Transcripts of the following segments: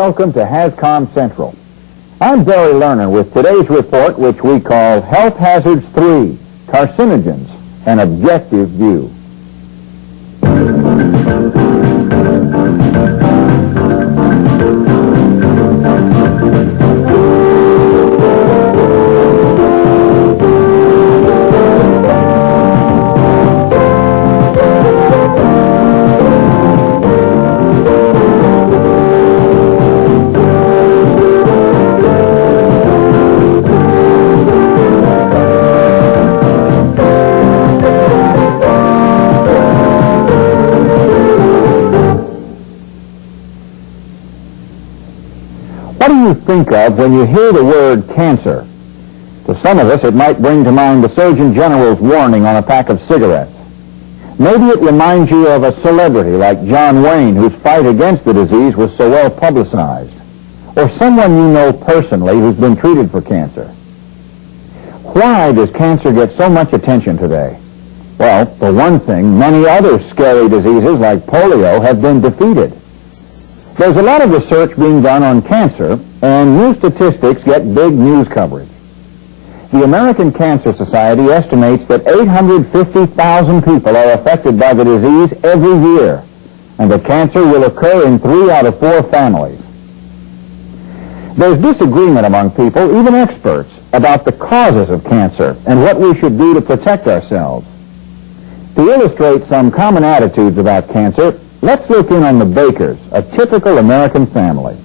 welcome to HazCom Central. I'm Barry Lerner with today's report, which we call Health Hazards 3, Carcinogens, an Objective View. What do you think of when you hear the word cancer? To some of us, it might bring to mind the Surgeon General's warning on a pack of cigarettes. Maybe it reminds you of a celebrity like John Wayne, whose fight against the disease was so well publicized, or someone you know personally who's been treated for cancer. Why does cancer get so much attention today? Well, for one thing, many other scary diseases like polio have been defeated. There's a lot of research being done on cancer, and new statistics get big news coverage. The American Cancer Society estimates that 850,000 people are affected by the disease every year, and that cancer will occur in 3 out of 4 families. There's disagreement among people, even experts, about the causes of cancer and what we should do to protect ourselves. To illustrate some common attitudes about cancer, let's look in on the Bakers, a typical American family.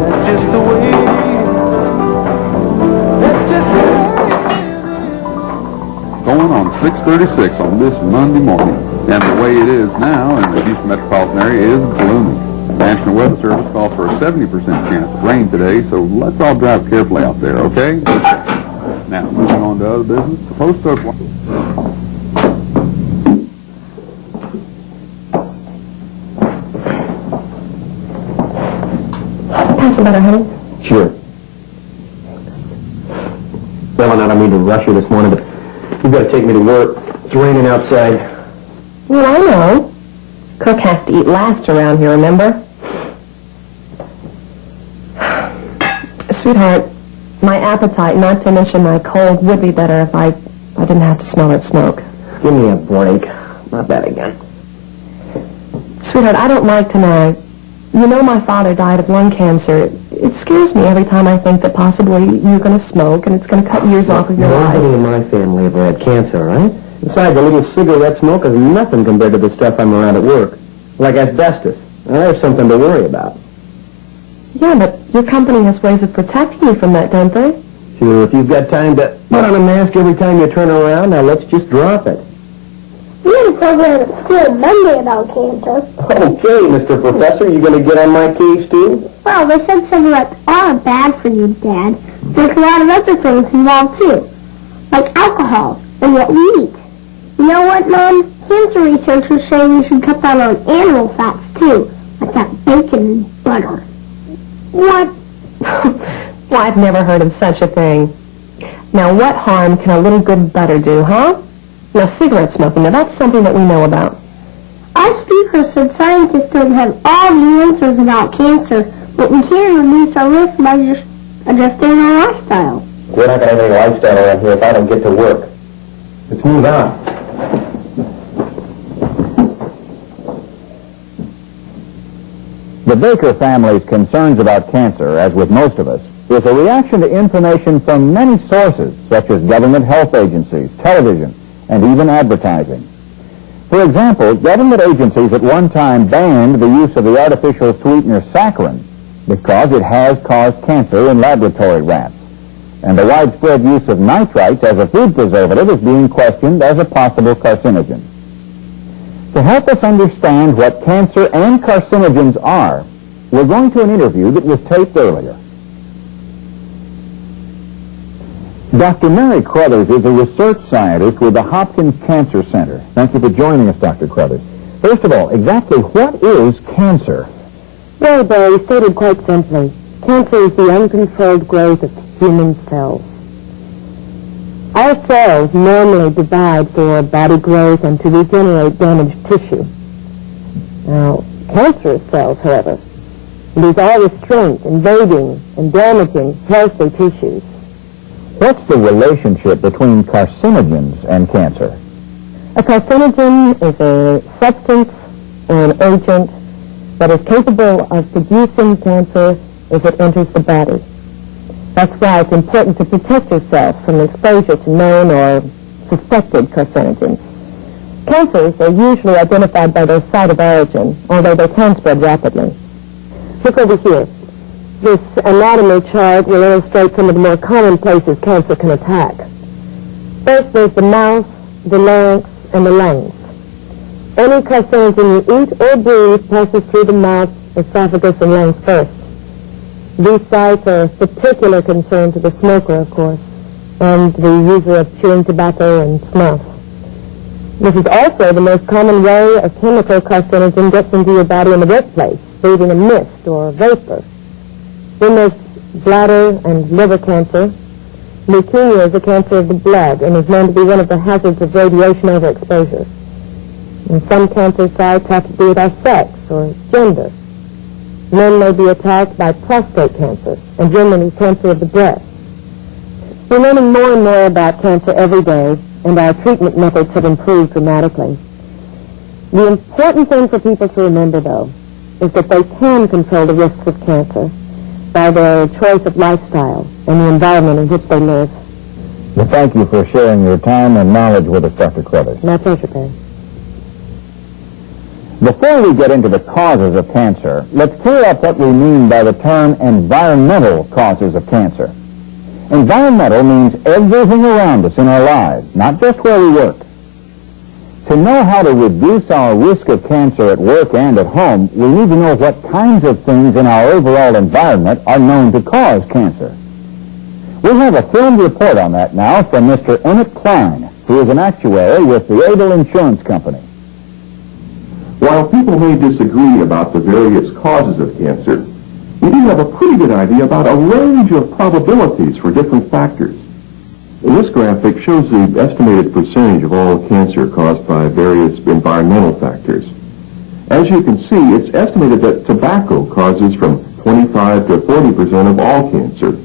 That's just the way. That's just the way. Going on 6:36 on this Monday morning. And the way it is now in the Houston metropolitan area is gloomy. The National Weather Service calls for a 70% chance of rain today, so let's all drive carefully out there, okay? Now, moving on to other business. The Post took one. Pass the butter, honey. Sure. Well, I don't mean to rush you this morning, but you've got to take me to work. It's raining outside. Well, I know. Cook has to eat last around here, remember? Sweetheart, my appetite, not to mention my cold, would be better if I didn't have to smell that smoke. Give me a break. Not that again. Sweetheart, I don't like tonight. You know my father died of lung cancer. It scares me every time I think that possibly you're going to smoke and it's going to cut years off of your life. Nobody in my family ever had cancer, right? Besides, a little cigarette smoke is nothing compared to the stuff I'm around at work. Like asbestos. Now, there's something to worry about. Yeah, but your company has ways of protecting you from that, don't they? Sure, if you've got time to put on a mask every time you turn around, now let's just drop it. We had a program at school Monday about cancer. Okay, Mr. Professor, you going to get on my case, too? Well, they said cigarettes are bad for you, Dad. There's a lot of other things involved, too. Like alcohol and what we eat. You know what, Mom? Cancer researchers say you should cut down on animal fats, too. Like that bacon and butter. What? Well, I've never heard of such a thing. Now, what harm can a little good butter do, huh? Now, cigarette smoking, now that's something that we know about. Our speaker said scientists don't have all the answers about cancer, but we can reduce our risk by just adjusting our lifestyle. We're not going to have any lifestyle around here if I don't get to work. Let's move on. The Baker family's concerns about cancer, as with most of us, is a reaction to information from many sources, such as government health agencies, television, and even advertising. For example, government agencies at one time banned the use of the artificial sweetener saccharin because it has caused cancer in laboratory rats. And the widespread use of nitrites as a food preservative is being questioned as a possible carcinogen. To help us understand what cancer and carcinogens are, we're going to an interview that was taped earlier. Dr. Mary Crothers is a research scientist with the Hopkins Cancer Center. Thank you for joining us, Dr. Crothers. First of all, exactly what is cancer? Well, Barry, stated quite simply, cancer is the uncontrolled growth of human cells. Our cells normally divide for body growth and to regenerate damaged tissue. Now, cancerous cells, however, lose all restraint, invading and damaging healthy tissues. What's the relationship between carcinogens and cancer? A carcinogen is a substance or an agent that is capable of producing cancer if it enters the body. That's why it's important to protect yourself from exposure to known or suspected carcinogens. Cancers are usually identified by their site of origin, although they can spread rapidly. Look over here. This anatomy chart will illustrate some of the more common places cancer can attack. First, there's the mouth, the larynx, and the lungs. Any carcinogen you eat or breathe passes through the mouth, esophagus, and lungs first. These sites are of particular concern to the smoker, of course, and the user of chewing tobacco and snuff. This is also the most common way a chemical carcinogen gets into your body in the workplace, breathing a mist or vapor. Then there's bladder and liver cancer. Leukemia is a cancer of the blood and is known to be one of the hazards of radiation overexposure. And some cancer sites have to do with our sex or gender. Men may be attacked by prostate cancer, and women is cancer of the breast. We're learning more and more about cancer every day, and our treatment methods have improved dramatically. The important thing for people to remember, though, is that they can control the risks of cancer by their choice of lifestyle and the environment in which they live. Well, thank you for sharing your time and knowledge with us, Dr. Crothers. My pleasure, Barry. Before we get into the causes of cancer, let's clear up what we mean by the term environmental causes of cancer. Environmental means everything around us in our lives, not just where we work. To know how to reduce our risk of cancer at work and at home, we need to know what kinds of things in our overall environment are known to cause cancer. We have a filmed report on that now from Mr. Emmett Klein, who is an actuary with the Able Insurance Company. While people may disagree about the various causes of cancer, we do have a pretty good idea about a range of probabilities for different factors. This graphic shows the estimated percentage of all cancer caused by various environmental factors. As you can see, it's estimated that tobacco causes from 25 to 40% of all cancer.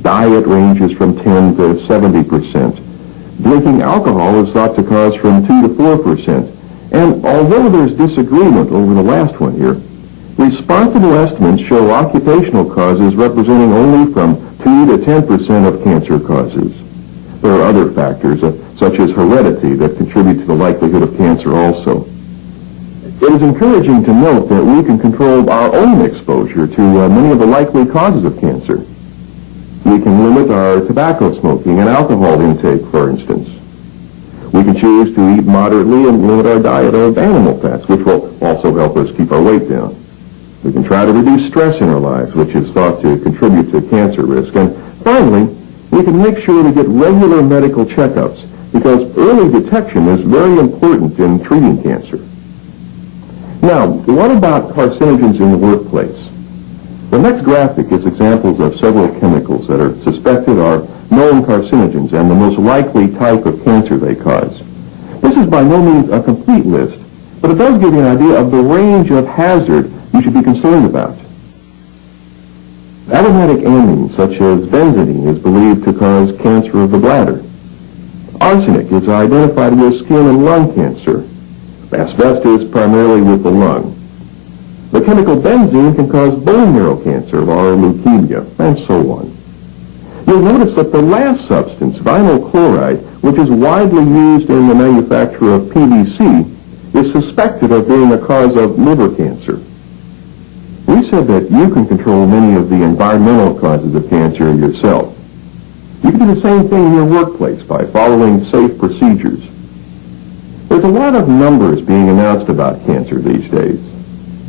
Diet ranges from 10 to 70%. Drinking alcohol is thought to cause from 2 to 4%. And although there's disagreement over the last one here, responsible estimates show occupational causes representing only from 2 to 10% of cancer causes. There are other factors, such as heredity, that contribute to the likelihood of cancer also. It is encouraging to note that we can control our own exposure to many of the likely causes of cancer. We can limit our tobacco smoking and alcohol intake, for instance. We can choose to eat moderately and limit our diet of animal fats, which will also help us keep our weight down. We can try to reduce stress in our lives, which is thought to contribute to cancer risk. And finally, we can make sure we get regular medical checkups, because early detection is very important in treating cancer. Now, what about carcinogens in the workplace? The next graphic is examples of several chemicals that are suspected are known carcinogens and the most likely type of cancer they cause. This is by no means a complete list, but it does give you an idea of the range of hazard you should be concerned about. Aromatic amines such as benzene is believed to cause cancer of the bladder. Arsenic is identified with skin and lung cancer. Asbestos primarily with the lung. The chemical benzene can cause bone marrow cancer or leukemia, and so on. You'll notice that the last substance, vinyl chloride, which is widely used in the manufacture of PVC, is suspected of being a cause of liver cancer. We said that you can control many of the environmental causes of cancer yourself. You can do the same thing in your workplace by following safe procedures. There's a lot of numbers being announced about cancer these days.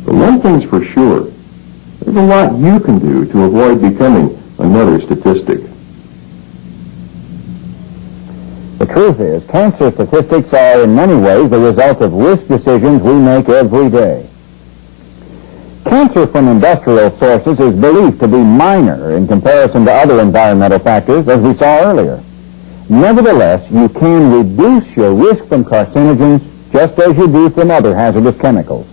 But one thing's for sure, there's a lot you can do to avoid becoming another statistic. The truth is, cancer statistics are in many ways the result of risk decisions we make every day. Cancer from industrial sources is believed to be minor in comparison to other environmental factors, as we saw earlier. Nevertheless, you can reduce your risk from carcinogens just as you do from other hazardous chemicals.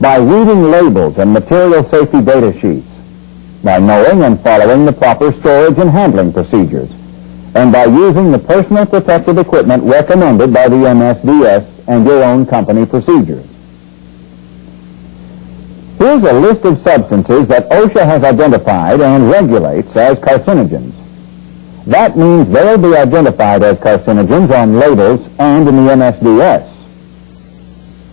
by reading labels and material safety data sheets, by knowing and following the proper storage and handling procedures, and by using the personal protective equipment recommended by the MSDS and your own company procedures. Here's a list of substances that OSHA has identified and regulates as carcinogens. That means they'll be identified as carcinogens on labels and in the MSDS.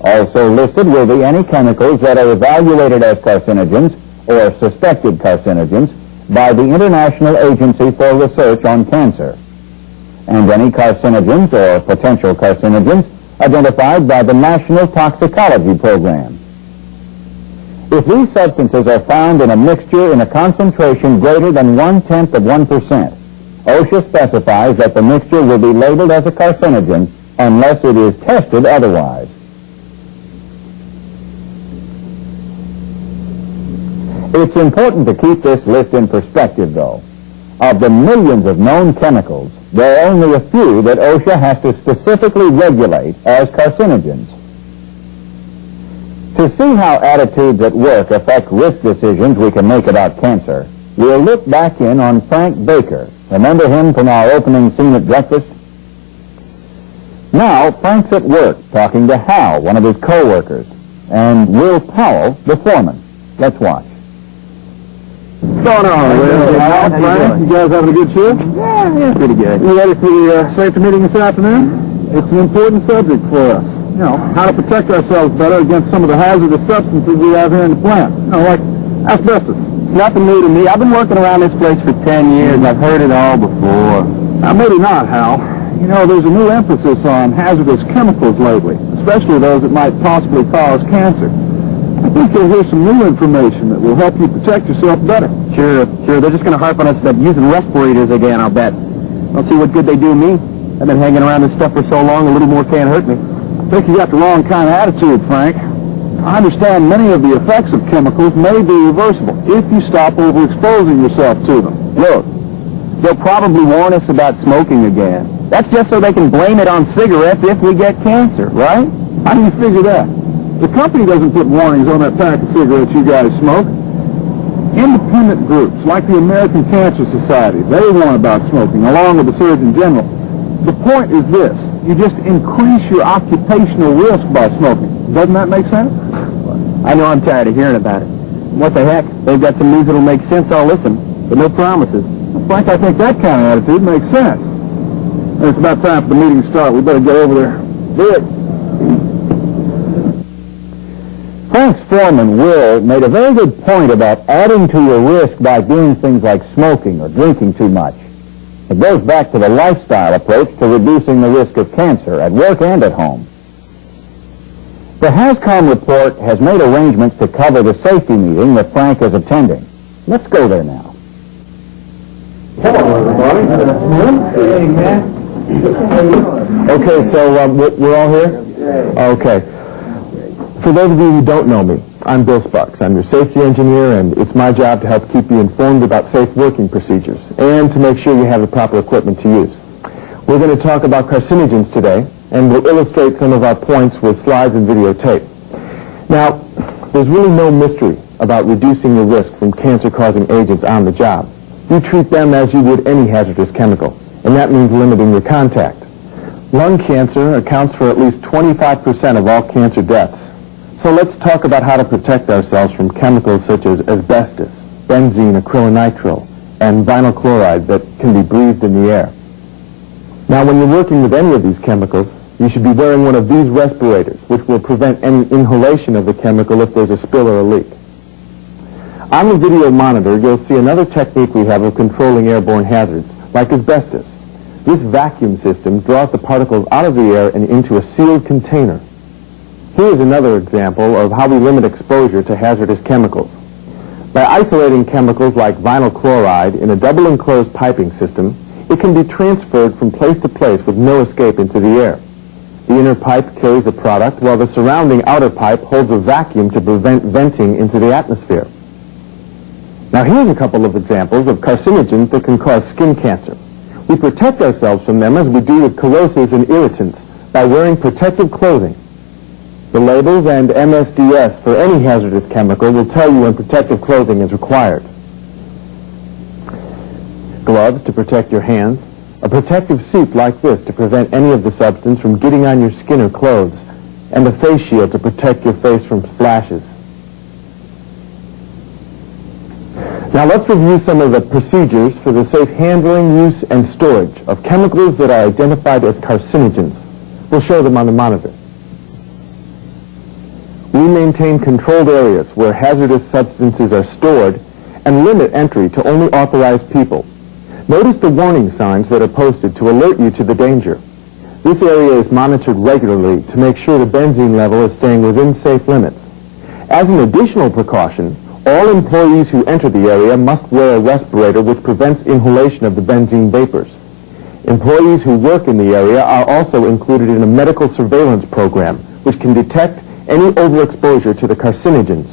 Also listed will be any chemicals that are evaluated as carcinogens or suspected carcinogens by the International Agency for Research on Cancer, and any carcinogens or potential carcinogens identified by the National Toxicology Program. If these substances are found in a mixture in a concentration greater than 1/10 of 1%, OSHA specifies that the mixture will be labeled as a carcinogen unless it is tested otherwise. It's important to keep this list in perspective, though. Of the millions of known chemicals, there are only a few that OSHA has to specifically regulate as carcinogens. To see how attitudes at work affect risk decisions we can make about cancer, we'll look back in on Frank Baker. Remember him from our opening scene at breakfast? Now, Frank's at work talking to Hal, one of his co-workers, and Will Powell, the foreman. Let's watch. What's going on, Will? Hal, Frank, you guys having a good shift? Yeah, pretty good. You ready for the safety meeting this afternoon? It's an important subject for us. You know, how to protect ourselves better against some of the hazardous substances we have here in the plant. You know, like asbestos. It's nothing new to me. I've been working around this place for 10 years. I've heard it all before. Now, maybe not, Hal. You know, there's a new emphasis on hazardous chemicals lately, especially those that might possibly cause cancer. I think you'll hear some new information that will help you protect yourself better. Sure. They're just going to harp on us about using respirators again, I'll bet. I'll see what good they do me. I've been hanging around this stuff for so long, a little more can't hurt me. I think you got the wrong kind of attitude, Frank. I understand many of the effects of chemicals may be reversible if you stop overexposing yourself to them. Look, they'll probably warn us about smoking again. That's just so they can blame it on cigarettes if we get cancer, right? How do you figure that? The company doesn't put warnings on that pack of cigarettes you guys smoke. Independent groups like the American Cancer Society, they warn about smoking, along with the Surgeon General. The point is this: you just increase your occupational risk by smoking. Doesn't that make sense? I know I'm tired of hearing about it. What the heck? They've got some news that'll make sense, I'll listen. But no promises. Frank, I think that kind of attitude makes sense. And it's about time for the meeting to start. We better get over there. Do it. Frank's foreman, Will, made a very good point about adding to your risk by doing things like smoking or drinking too much. It goes back to the lifestyle approach to reducing the risk of cancer at work and at home. The HASCOM report has made arrangements to cover the safety meeting that Frank is attending. Let's go there now. Hello, everybody. Hey, man. Okay, so we're all here? Okay. For those of you who don't know me, I'm Bill Sparks. I'm your safety engineer, and it's my job to help keep you informed about safe working procedures and to make sure you have the proper equipment to use. We're going to talk about carcinogens today, and we'll illustrate some of our points with slides and videotape. Now, there's really no mystery about reducing the risk from cancer-causing agents on the job. You treat them as you would any hazardous chemical, and that means limiting your contact. Lung cancer accounts for at least 25% of all cancer deaths. So let's talk about how to protect ourselves from chemicals such as asbestos, benzene, acrylonitrile, and vinyl chloride that can be breathed in the air. Now, when you're working with any of these chemicals, you should be wearing one of these respirators, which will prevent any inhalation of the chemical if there's a spill or a leak. On the video monitor, you'll see another technique we have of controlling airborne hazards, like asbestos. This vacuum system draws the particles out of the air and into a sealed container. Here's another example of how we limit exposure to hazardous chemicals. By isolating chemicals like vinyl chloride in a double enclosed piping system, it can be transferred from place to place with no escape into the air. The inner pipe carries the product, while the surrounding outer pipe holds a vacuum to prevent venting into the atmosphere. Now here's a couple of examples of carcinogens that can cause skin cancer. We protect ourselves from them as we do with corrosives and irritants by wearing protective clothing. The labels and MSDS for any hazardous chemical will tell you when protective clothing is required. Gloves to protect your hands, a protective suit like this to prevent any of the substance from getting on your skin or clothes, and a face shield to protect your face from splashes. Now let's review some of the procedures for the safe handling, use, and storage of chemicals that are identified as carcinogens. We'll show them on the monitor. We maintain controlled areas where hazardous substances are stored and limit entry to only authorized people. Notice the warning signs that are posted to alert you to the danger. This area is monitored regularly to make sure the benzene level is staying within safe limits. As an additional precaution, all employees who enter the area must wear a respirator which prevents inhalation of the benzene vapors. Employees who work in the area are also included in a medical surveillance program which can detect any overexposure to the carcinogens.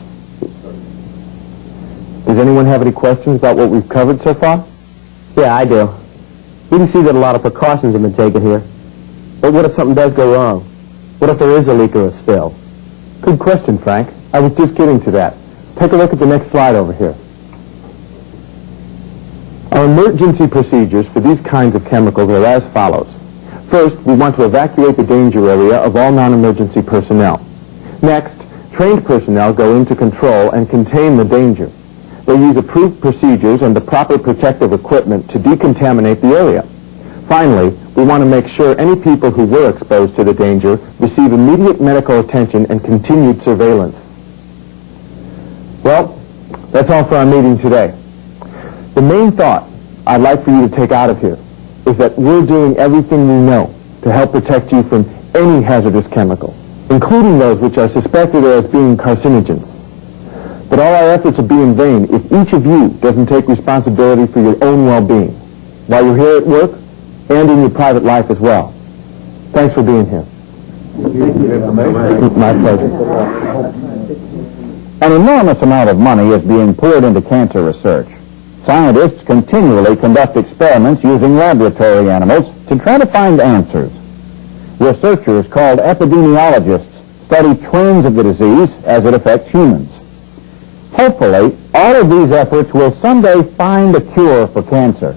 Does anyone have any questions about what we've covered so far? Yeah, I do. We can see that a lot of precautions have been taken here. But what if something does go wrong? What if there is a leak or a spill? Good question, Frank. I was just getting to that. Take a look at the next slide over here. Our emergency procedures for these kinds of chemicals are as follows. First, we want to evacuate the danger area of all non-emergency personnel. Next, trained personnel go into control and contain the danger. They use approved procedures and the proper protective equipment to decontaminate the area. Finally, we want to make sure any people who were exposed to the danger receive immediate medical attention and continued surveillance. Well, that's all for our meeting today. The main thought I'd like for you to take out of here is that we're doing everything we know to help protect you from any hazardous chemical, including those which are suspected as being carcinogens. But all our efforts will be in vain if each of you doesn't take responsibility for your own well-being, while you're here at work and in your private life as well. Thanks for being here. My pleasure. An enormous amount of money is being poured into cancer research. Scientists continually conduct experiments using laboratory animals to try to find answers. Researchers called epidemiologists study trends of the disease as it affects humans. Hopefully, all of these efforts will someday find a cure for cancer.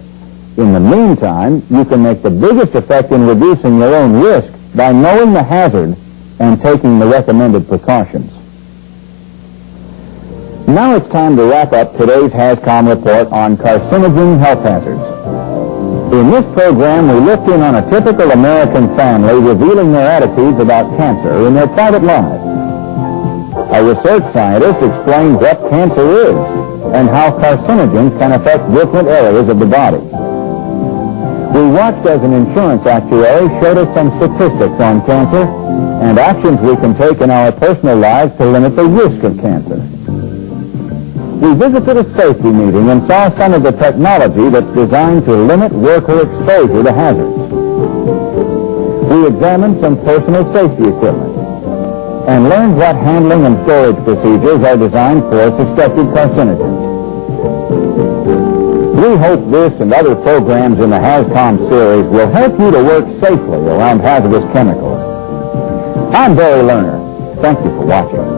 In the meantime, you can make the biggest effect in reducing your own risk by knowing the hazard and taking the recommended precautions. Now it's time to wrap up today's HazCom report on carcinogen health hazards. In this program, we looked in on a typical American family revealing their attitudes about cancer in their private lives. A research scientist explained what cancer is and how carcinogens can affect different areas of the body. We watched as an insurance actuary showed us some statistics on cancer and actions we can take in our personal lives to limit the risk of cancer. We visited a safety meeting and saw some of the technology that's designed to limit worker exposure to hazards. We examined some personal safety equipment and learned what handling and storage procedures are designed for suspected carcinogens. We hope this and other programs in the HazCom series will help you to work safely around hazardous chemicals. I'm Barry Lerner. Thank you for watching.